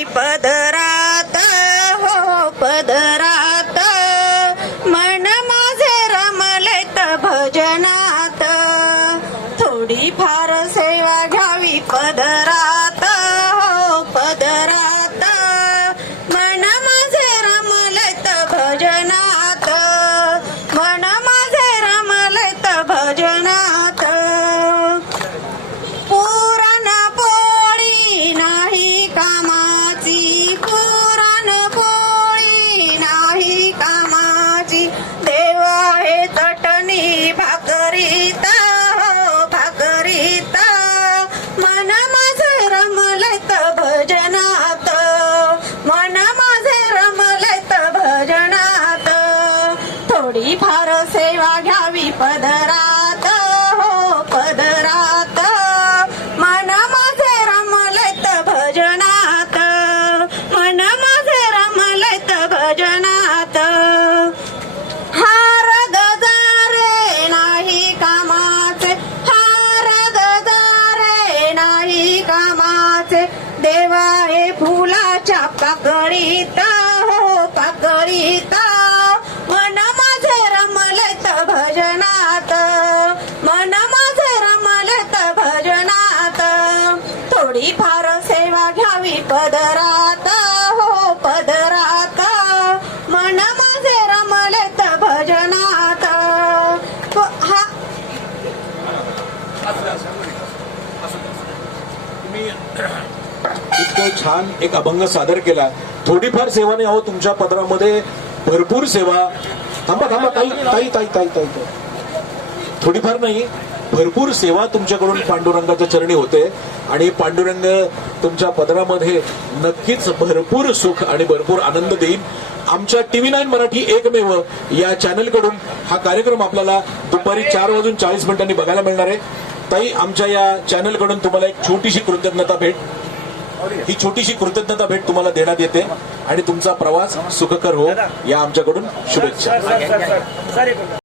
घ्यावी पदरात हो पदरात मन माझे रमलेत भजनात थोडी फार सेवा घ्यावी पदरात हो पदरात मन माझे रमलेत भजनात मन माझे रमलेत भजनात पुरणपोळी नाही कामाची पुरणपोळी नाही कामाची देव आहे चटणी भाकरीता हो भाकरीता मन माझे रमलेत भजनात मन माझे रमलेत भजनात थोडी फार सेवा घ्यावी पदरात हो पदरात मन माझे रमलेत भजनात मन माझे रमलेत भजनात हार गजारे नाही कामाचे हार गजारे नाही कामाचे देवा हे फुलाच्या पाकळीत हो पाकळीत मन माझे रमलेत भजनात मन माझे रमलेत भजनात थोडी फार सेवा घ्यावी पदरात हो पदरात मन माझे रमलेत भजनात हा इतकं छान एक अभंग सादर केला. थोडीफार सेवा नाही अहो तुमच्या पदरामध्ये भरपूर सेवा. थांबा थांबा ताई ताई ताई ताई ताई थोडीफार नाही भरपूर सेवा तुमच्याकडून पांडुरंगाच्या चरणी होते आणि पांडुरंग तुमच्या पदरामध्ये नक्कीच भरपूर सुख आणि भरपूर आनंद देईल. आमच्या TV9 मराठी एकमेव या चॅनल कडून हा कार्यक्रम आपल्याला दुपारी 4:40 बघायला मिळणार आहे. ताई आमच्या या चॅनल कडून तुम्हाला एक छोटीशी कृतज्ञता भेट ही छोटीशी कृतज्ञता भेट तुम्हाला देण्यात येते आणि तुमचा प्रवास सुखकर हो या आमच्याकडून शुभेच्छा.